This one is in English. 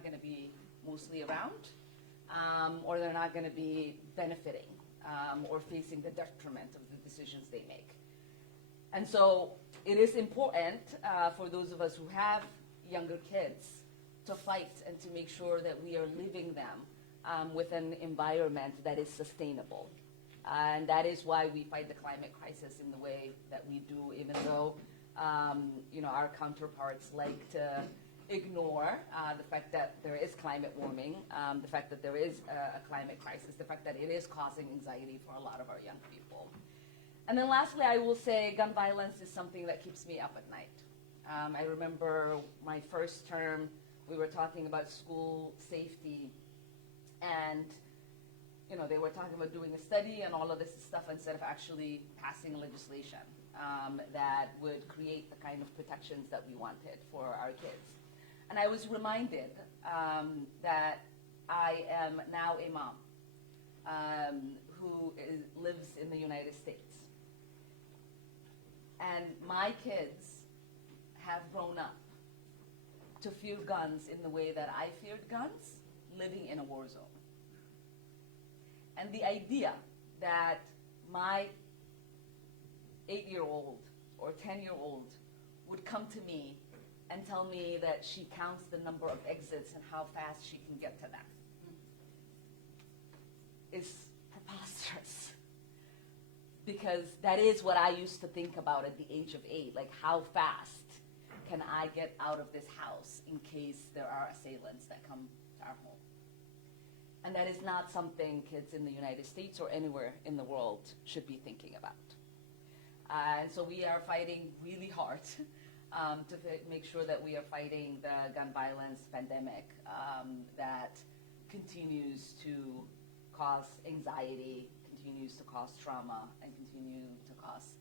not going to be mostly around, or they're not going to be benefiting or facing the detriment of the decisions they make. And so it is important for those of us who have younger kids to fight and to make sure that we are leaving them with an environment that is sustainable. And that is why we fight the climate crisis in the way that we do, even though our counterparts like to ignore the fact that there is climate warming, the fact that there is a climate crisis, the fact that it is causing anxiety for a lot of our young people. And then lastly, I will say gun violence is something that keeps me up at night. I remember my first term, we were talking about school safety, and they were talking about doing a study and all of this stuff instead of actually passing legislation that would create the kind of protections that we wanted for our kids. And I was reminded that I am now a mom who lives in the United States. And my kids have grown up to fear guns in the way that I feared guns, living in a war zone. And the idea that my 8-year-old or 10-year-old would come to me and tell me that she counts the number of exits and how fast she can get to them is preposterous. Because that is what I used to think about at the age of 8, like how fast can I get out of this house in case there are assailants that come to our home. And that is not something kids in the United States or anywhere in the world should be thinking about. And so we are fighting really hard to make sure that we are fighting the gun violence pandemic that continues to cause anxiety, continues to cause trauma, and continue to cause